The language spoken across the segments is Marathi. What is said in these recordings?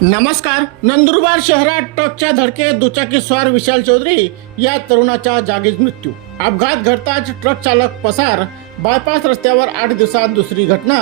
नमस्कार नंदुरबार शहरात ट्रकच्या धडकेत दुचाकी स्वार विशाल चौधरी या तरुणाचा जागीच मृत्यू. अपघात घडताच ट्रक चालक पसार बायपास रस्त्यावर आठ दिवसात दुसरी घटना.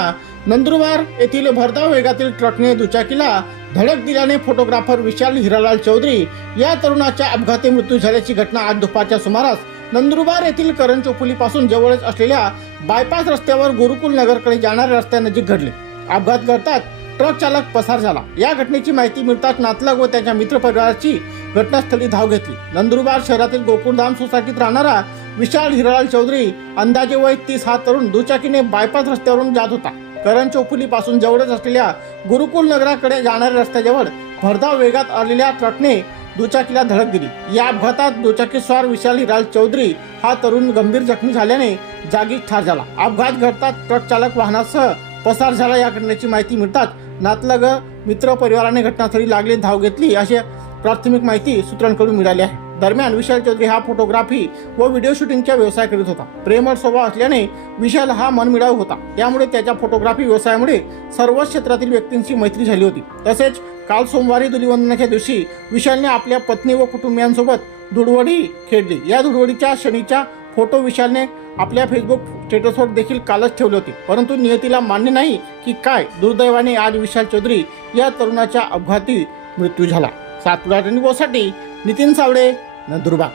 नंदुरबार येथील भरधाव वेगातील ट्रकने दुचाकीला धडक दिल्याने फोटोग्राफर विशाल हिरालाल चौधरी या तरुणाच्या अपघाती मृत्यू झाल्याची घटना आज दुपारच्या सुमारास नंदुरबार येथील करण चौफुली पासून जवळच असलेल्या बायपास रस्त्यावर गुरुकुल नगरकडे जाणाऱ्या रस्त्यानजीक घडले. अपघात घडताच ट्रक चालक पसार झाला. या घटनेची माहिती मिळताच नातलग व त्याच्या मित्रपरिवाराची घटनास्थळी धाव घेतली. नंदुरबार शहरातील गोकुळधाम सोसायटीत राहणारा विशाल हिरालाल चौधरी अंदाजे वय तीस हा तरुण दुचाकीने बायपास रस्त्यावरून जात होता. करण चौफुली पासून जवळच असलेल्या गुरुकुल नगराकडे जाणाऱ्या रस्त्याजवळ भरधाव वेगात आलेल्या ट्रकने दुचाकीला धडक दिली. या अपघातात दुचाकी स्वार विशाल हिराल चौधरी हा तरुण गंभीर जखमी झाल्याने जागीच ठार झाला. अपघात घडतात ट्रक चालक वाहनासह पसार झाला. या घटनेची माहिती मिळतात नातलग मित्र परिवाराने घटनास्थळी लागले धाव घेतली अशी प्राथमिक माहिती सूत्रांकडून मिळाली आहे. दरम्यान विशाल चौधरी हा फोटोग्राफी व व्हिडिओ शूटिंगचा व्यवसाय करीत होता. प्रेमळ स्वभाव असल्याने विशाल हा मनमिळाव होता. त्यामुळे त्याच्या फोटोग्राफी व्यवसायामुळे सर्वच क्षेत्रातील व्यक्तींची मैत्री झाली होती. तसेच काल सोमवारी धुलिवंदनाच्या दिवशी विशालने आपल्या पत्नी व कुटुंबियांसोबत धुडवडी खेळली. या धुडवडीच्या क्षणीच्या फोटो विशालने आपल्या फेसबुक स्टेटसवर देखील कालच ठेवले होते. परंतु नियतीला मान्य नाही की काय दुर्दैवाने आज विशाल चौधरी या तरुणाच्या अपघाती मृत्यू झाला. सातपुडा साठी नितीन सावडे नंदुरबार.